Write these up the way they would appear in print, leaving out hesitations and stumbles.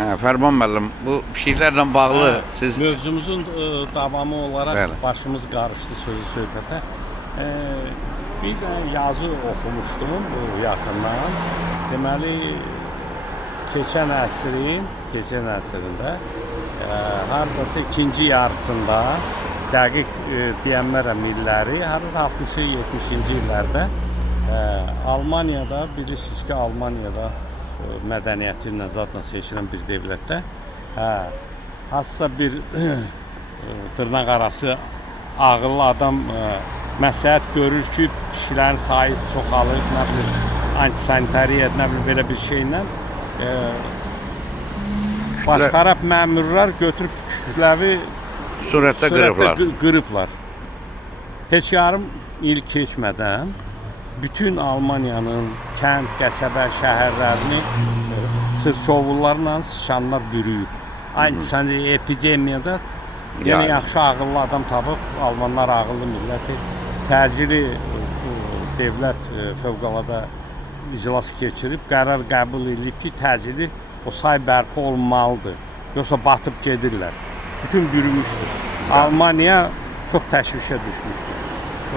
Fərman müəllim, bu şeylərlə bağlı siz Mövzumuzun davamı olarak Bəli. başımız qarışdı sözü söhbətə. Bir də yazı oxumuşdum bu yaxından. Deməli, keçən əsrində hardasa ikinci yarısında dəqiq deyənmərəm illəri, hardasa 60-70-ci illərdə Almaniyada, bilirsiniz ki, Almaniyada mədəniyyəti ilə zadla seçilən bir devlətdə hansısa bir dırnaq arası ağıllı adam məsləhət görür ki, kişilərin sayı çoxalır, nə bilim, antisanitariya, nə bilim, belə bir şeylə başqarab məmurlar götürüb kütləvi surətdə qırıblar. Heç yarım il keçmədən bütün Almaniyanın kənd, qəsəbə, şəhərlərini sırçovullarla sıçanlar bürüyüb. Antisanitariya epidemiyada yenə yaxşı ağıllı adam tapıb, Almanlar ağıllı milləti, təcili devlət fövqəladə iclas keçirib, qərar qəbul edib ki, təcili o say bərpa olmalıdır. Yoxsa batıb gedirlər. Bütün bürümüşdür. Almaniya çox təşvişə düşmüşdür.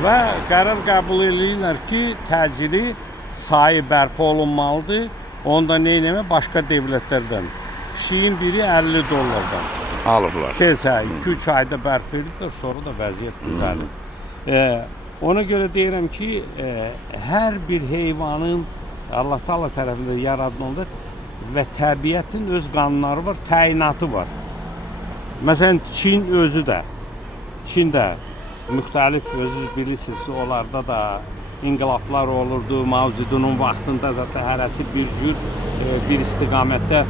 Və qərar qəbul edirlər ki, təcili sayı bərpa olunmalıdır. Onda neynəmə? Başqa devlətlərdən. Pişiyin biri $50 alıblar. 2-3 ayda bərpa ediblər, sonra da vəziyyət düzəlir. Ona görə deyirəm ki, hər bir heyvanın Allah Taala tərəfindən yaradılanda və təbiətin öz qanunları var, təyinatı var. Məsələn, Çin özü də, Çində müxtəlif, özünüz bilirsiniz, onlarda da inqilablar olurdu, Mao Zedonun vaxtında da hərəsi bir cür, bir istiqamətdə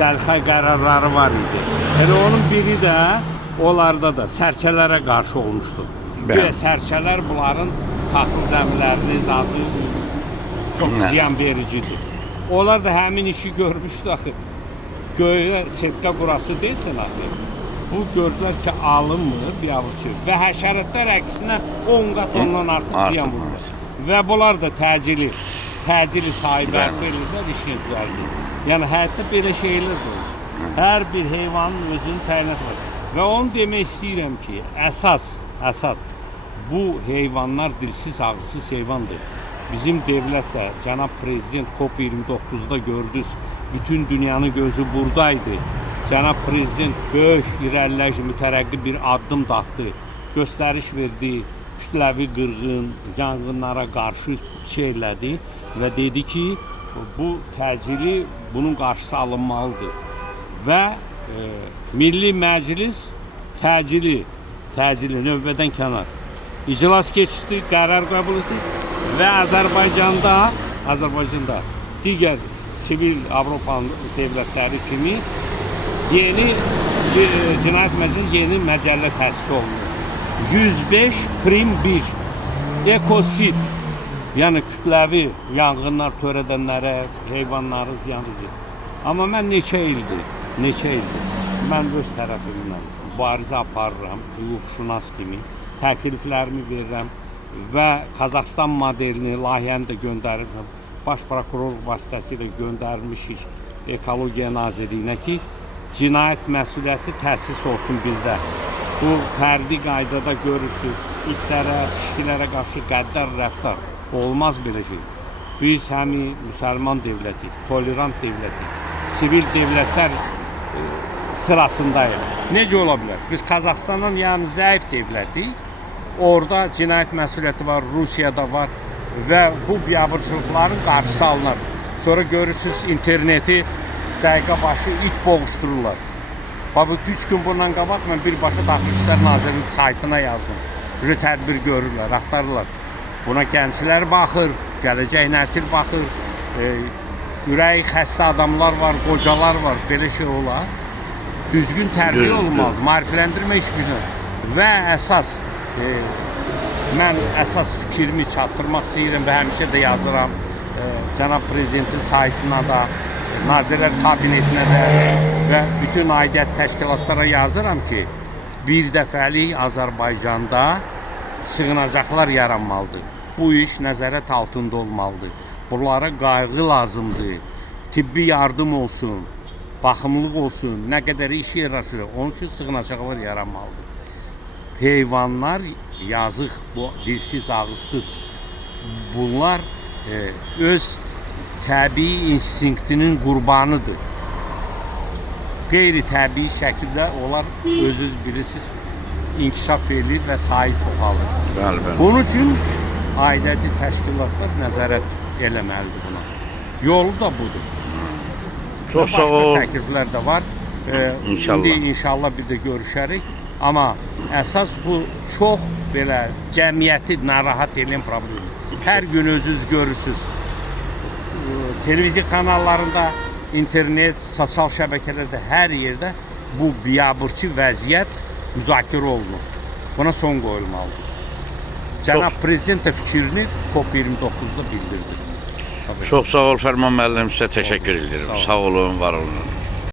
dəlxəy qərarları var idi. Elə onun biri də onlarda da sərçələrə qarşı olmuşdu. Sərçələr bunların taxıl zəmilərini, zadı çox ziyan vericidir. Onlar da həmin işi görmüşdü axı. Göyə setka qurası deyilsən axı. Bu gördülər ki, alınmır biabırçı və həşəratlar əksinə 10 qat ondan artıq ziyan vurur. Və bunlar da təcili sayı bərpa edirlər, işini düzəldir. Yəni, həyatda belə şeylər də olur. Hər bir heyvanın özünün təyinatı var. Və onu demək istəyirəm ki, əsas bu heyvanlar dilsiz, ağızsız heyvandır. Bizim dövlət də, cənab prezident COP29'da gördünüz, bütün dünyanın gözü buradaydı. Cənab prezident böyük irəliləyiş, mütərəqqi bir addım da atdı. Göstəriş verdi, kütləvi qırğın, yanğınlara qarşı şeylədi və dedi ki, bu təcili, bunun qarşısı alınmalıdır. Və Milli Məclis təcili, növbədən kənar iclas keçdi, qərar qəbul etdi və Azərbaycanda digər sivil Avropa devlətləri kimi yeni Cinayət Məcəlləsinin yeni məcəllə təsis olunur. 105.1 ekosid, yəni kütləvi yanğınlar törədənlərə, heyvanları ziyan edir. Amma mən neçə ildir, mən öz tərəfimdən mübarizə aparıram, hüquqşünas kimi, təkliflərimi verirəm və Qazaxıstan modelini, layihəni də göndərirəm. Baş prokuror vasitəsilə göndərmişik Ekologiya Nazirliyinə ki, cinayət məsuliyyəti təsis olsun bizdə. Bu fərdi qaydada görürsünüz, itlərə, pişkilərə qarşı qəddar rəftar. Olmaz belə şey. Biz həmi müsəlman devlətik, tolerant devlətik, sivil devlətlər sırasındayıq. Necə ola bilər? Biz Qazaxıstandan yəni zəif devlətik. Orada cinayət məsuliyyəti var, Rusiyada var və bu biabırçılıqların qarşısı alınır. Sonra görürsünüz interneti dəqiqə başı it boğuşdururlar. Bu 3 gün bundan qabaq mən birbaşa Daxili İşlər Nazirliyinin saytına yazdım. Tədbir görürlər, axtarırlar. Buna gənclər baxır, gələcək nəsil baxır, ürəyi xəstə adamlar var, qocalar var, belə şey olar. Düzgün tərbiyə olmalı, maarifləndirmə işbirliyi və mən əsas fikrimi çatdırmaq istəyirəm və həmişə də yazıram. Cənab Prezidentin saytına da, Nazirlər Kabinetinə də və bütün aidiyyət təşkilatlara yazıram ki, bir dəfəlik Azərbaycanda sığınacaqlar yaranmalıdır. Bu iş nəzarət altında olmalıdır. Bunlara qayğı lazımdır. Tibbi yardım olsun. baxımlıq olsun, nə qədər iş yaraşır, onun üçün sığınacaqlar yaranmalıdır. Heyvanlar yazıq, bu dilsiz, ağızsız, bunlar öz təbii instinktinin qurbanıdır. Qeyri-təbii şəkildə onlar özünüz bilirsiniz, inkişaf edir və sahib çoxalır. Bəli, bəli. Bunun üçün ailəci təşkilatlar nəzarət eləməlidir buna. Yolu da budur. Çox sağ Başqa ol. təkliflər də var. İnşallah. İndi inşallah bir də görüşərik. Amma əsas bu çox belə cəmiyyəti narahat edən problemdir. Hər gün özünüz görürsünüz. Televiziya kanallarında, internet, sosial şəbəkələrdə, hər yerdə bu biabırçı vəziyyət müzakirə olunur. Buna son qoyulmalıdır. Cənab Prezident də fikrini COP29-da bildirdi. Çox sağ ol Fərman müəllim, sizə təşəkkür edirəm. Sağ ol. Sağ olun, var olun.